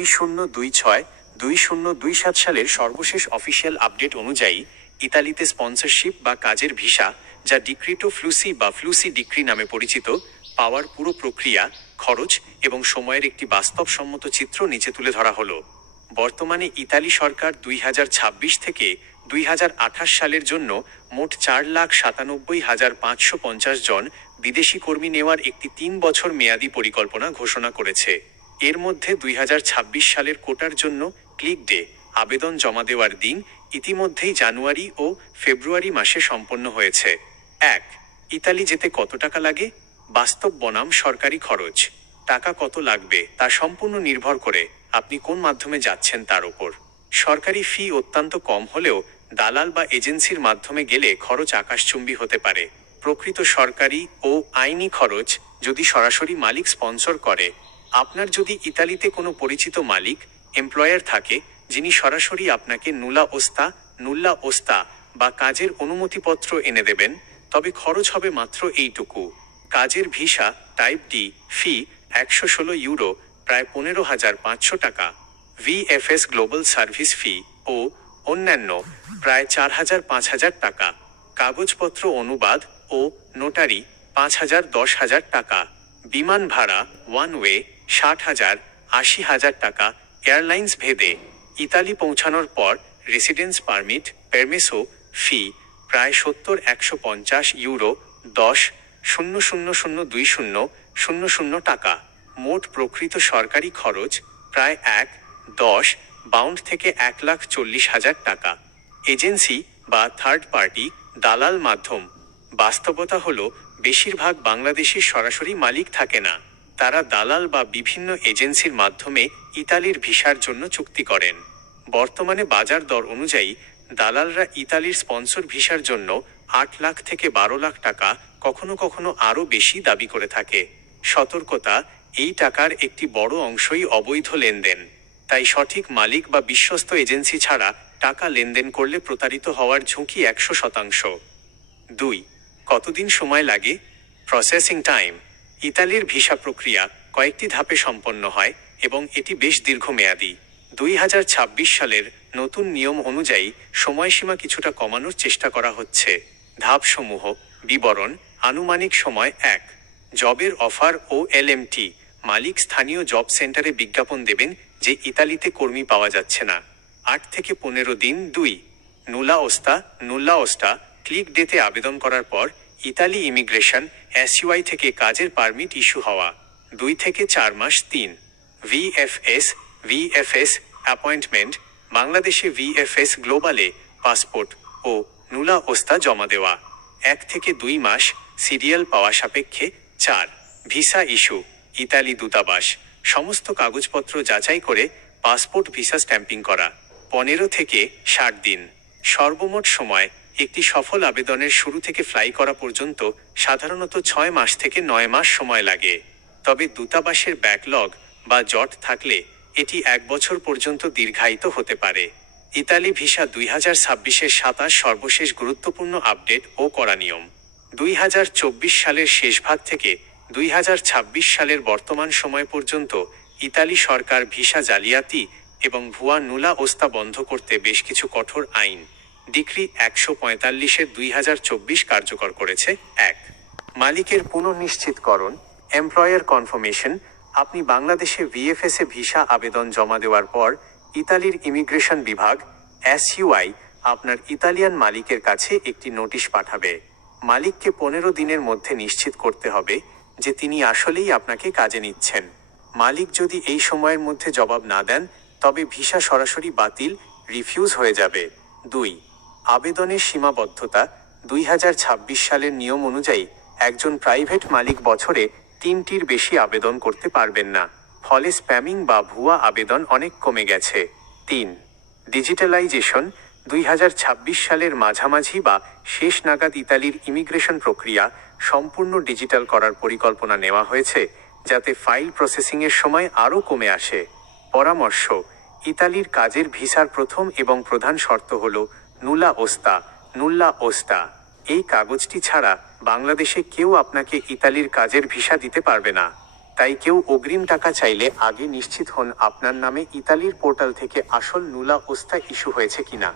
2026-2027 সালের সর্বশেষ official update অনুযায়ী ইতালিতে স্পন্সরশিপ বা কাজের ভিসা, যা ডিক্রিটো ফ্লুসি বা ফ্লুসি ডিক্রি নামে পরিচিত, পাওয়ার পুরো প্রক্রিয়া, খরচ এবং সময়ের একটি বাস্তবসম্মত চিত্র নিচে তুলে ধরা হলো। বর্তমানে ইতালি সরকার 2026 থেকে 2028 সালের জন্য মোট 4,97,550 জন বিদেশি কর্মী নেওয়ার একটি 3 বছর মেয়াদী পরিকল্পনা ঘোষণা করেছে। এর মধ্যে 2026 সালের কোটার জন্য ক্লিক ডে আবেদন জমা দেওয়ার দিন ইতিমধ্যেই জানুয়ারি ও ফেব্রুয়ারি মাসে সম্পন্ন হয়েছে। 1. ইতালি যেতে কত টাকা লাগে? বাস্তব বনাম সরকারি খরচ। টাকা কত লাগবে তা সম্পূর্ণ নির্ভর করে আপনি কোন মাধ্যমে যাচ্ছেন তার উপর। সরকারি ফি অত্যন্ত কম হলেও দালাল বা এজেন্সির মাধ্যমে গেলে খরচ আকাশচুম্বী হতে পারে। প্রকৃত সরকারি ও আইনি খরচ যদি সরাসরি মালিক স্পন্সর করে। আপনার যদি ইতালিতে কোনো পরিচিত মালিক এমপ্লয়ার থাকে যিনি সরাসরি আপনাকে নুল্লা ওস্তা বা কাজের অনুমতিপত্র এনে দেবেন, তবে খরচ হবে মাত্র এইটুকু। কাজের ভিসা টাইপ ডি ফি 116 ইউরো, প্রায় 15,500 টাকা। ভিএফএস গ্লোবাল সার্ভিস ফি ও অন্যান্য প্রায় 4,000-5,000 টাকা। কাগজপত্র অনুবাদ ও নোটারি 5,000-10,000 টাকা। বিমান ভাড়া ওয়ান ওয়ে 60,000, 80,000 টাকা। এয়ারলাইন্স ভেদে ইতালি পৌঁছানোর পর রেসিডেন্স পারমিট পেরমেসো ফি প্রায় 70-150 ইউরো, 10,000-20,000 টাকা। মোট প্রকৃত সরকারি খরচ প্রায় 1.10 পাউন্ড থেকে 1,40,000 টাকা। এজেন্সি বা থার্ড পার্টি দালাল মাধ্যম। বাস্তবতা হলো বেশিরভাগ বাংলাদেশি সরাসরি মালিক থাকে না। তারা দালাল বা বিভিন্ন এজেন্সির মাধ্যমে ইতালির ভিসার জন্য চুক্তি করেন। বর্তমানে বাজার দর অনুযায়ী দালালরা ইতালির স্পন্সর ভিসার জন্য 8 লাখ থেকে 12 লাখ টাকা, কখনো কখনো আরও বেশি দাবি করে থাকে। সতর্কতা, এই টাকার একটি বড় অংশই অবৈধ লেনদেন। তাই সঠিক মালিক বা বিশ্বস্ত এজেন্সি ছাড়া টাকা লেনদেন করলে প্রতারিত হওয়ার ঝুঁকি 100%। 2. কতদিন সময় লাগে? Processing time. ইতালির ভিসা প্রক্রিয়া কয়েকটি ধাপে সম্পন্ন হয় এবং এটি বেশ দীর্ঘমেয়াদী। 2026 সালের নতুন নিয়ম অনুযায়ী সময়সীমা কিছুটা কমানোর চেষ্টা করা হচ্ছে। ধাপসমূহ বিবরণ: আনুমানিক সময় 1. জবের অফার ও এলএমটি। মালিক স্থানীয় জব সেন্টারে বিজ্ঞাপন দেবেন যে ইতালিতে কর্মী পাওয়া যাচ্ছে না। 8 থেকে 15 দিন। 2. নুল্লা ওস্টা। ক্লিক ডেতে আবেদন করার পর ইতালি ইমিগ্রেশন এসইউআই থেকে কাজের পারমিট ইস্যু হওয়া 2 থেকে 4 মাস। 3. VFS appointment. বাংলাদেশে ভিএফএস গ্লোবালে পাসপোর্ট ও নুলা ওস্তা জমা দেওয়া 1 থেকে 2 মাস, সিরিয়াল পাওয়া সাপেক্ষে। 4. Visa issue. ইতালি দূতাবাস সমস্ত কাগজপত্র যাচাই করে পাসপোর্ট ভিসা স্ট্যাম্পিং করা 15 থেকে 60 দিন। সর্বমোট সময় একটি সফল আবেদনের শুরু থেকে ফ্লাই করা পর্যন্ত সাধারণত 6 মাস থেকে 9 মাস সময় লাগে। তবে দূতাবাসের ব্যাকলগ বা জট থাকলে এটি 1 বছর পর্যন্ত দীর্ঘায়িত হতে পারে। ইতালি ভিসা 2026-এর 27 সর্বশেষ গুরুত্বপূর্ণ আপডেট ও করা নিয়ম। 2024 সালের শেষ ভাগ থেকে 2026 সালের বর্তমান সময় পর্যন্ত ইতালি সরকার ভিসা জালিয়াতি এবং ভুয়া নুলা ওস্তা বন্ধ করতে বেশ কিছু কঠোর আইন ডিক্রি 145-এর 2024 কার্যকর করেছে। 1. মালিকের পুনঃনিশ্চিতকরণ এমপ্লয়ার কনফার্মেশন। আপনি বাংলাদেশে ভিএফএসে ভিসা আবেদন জমা দেওয়ার পর ইতালির ইমিগ্রেশন বিভাগ এসইউআই আপনার ইতালিয়ান মালিকের কাছে একটি নোটিশ পাঠাবে। মালিককে 15 দিনের মধ্যে নিশ্চিত করতে হবে যে তিনি আসলেই আপনাকে কাজে নিচ্ছেন। মালিক যদি এই সময়ের মধ্যে জবাব না দেন তবে ভিসা সরাসরি বাতিল রিফিউজ হয়ে যাবে। 2. আবেদনের সীমাবদ্ধতা। 2026 সালের নিয়ম অনুযায়ী একজন প্রাইভেট মালিক বছরে 3টির বেশি আবেদন করতে পারবেন না। ফলে স্প্যামিং বা ভুয়া আবেদন অনেক কমে গেছে। 3. ডিজিটালাইজেশন। 2026 সালের মাঝামাঝি বা শেষ নাগাদ ইতালির ইমিগ্রেশন প্রক্রিয়া সম্পূর্ণ ডিজিটাল করার পরিকল্পনা নেওয়া হয়েছে, যাতে ফাইল প্রসেসিংয়ের সময় আরও কমে আসে। পরামর্শ: ইতালির কাজের ভিসার প্রথম এবং প্রধান শর্ত হল নুল্লা ওস্তা। এই কাগজটি ছাড়া বাংলাদেশে কেউ আপনাকে ইতালির কাজের ভিসা দিতে পারবে না। তাই কেউ অগ্রিম টাকা চাইলে আগে নিশ্চিত হন আপনার নামে ইতালির পোর্টাল থেকে আসল নুলা ওস্তা ইস্যু হয়েছে কিনা।